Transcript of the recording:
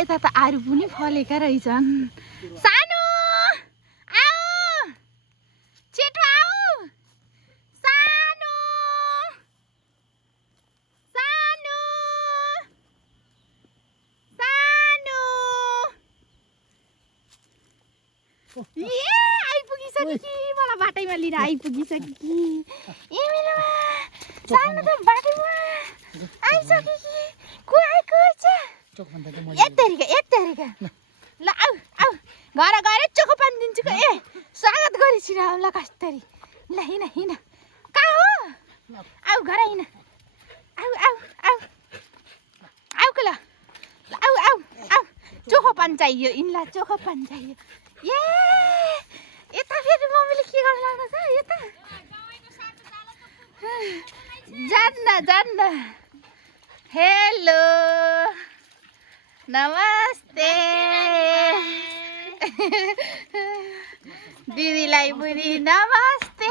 यता त आरु पनि फलेका रहेछन्। सानो आऊ छिटो आऊ सानो सानो सानो आइपुगिसक्यो कि मलाई बाटैमा लिएर आइपुगिसक्यो कि ए मेलोमा सानो त बाटैमा आइसक्यो कि को आएको छ एक तरिका ल आऊ आऊ घर गएर चोखो पानी दिन्छु ए स्वागत गरिसिन ल कस्तरी ल हिँड कहाँ हो आऊ घर हिँड आऊ आऊ आऊ आऊ ल आऊ आऊ आऊ चोखो पानी चाहियो यिनलाई चोखो पानी चाहियो ए यता फेरि मम्मीले के गर्न लाग्नु छ यता जान्न हेलो नमस्ते दिदीलाई पनि नमस्ते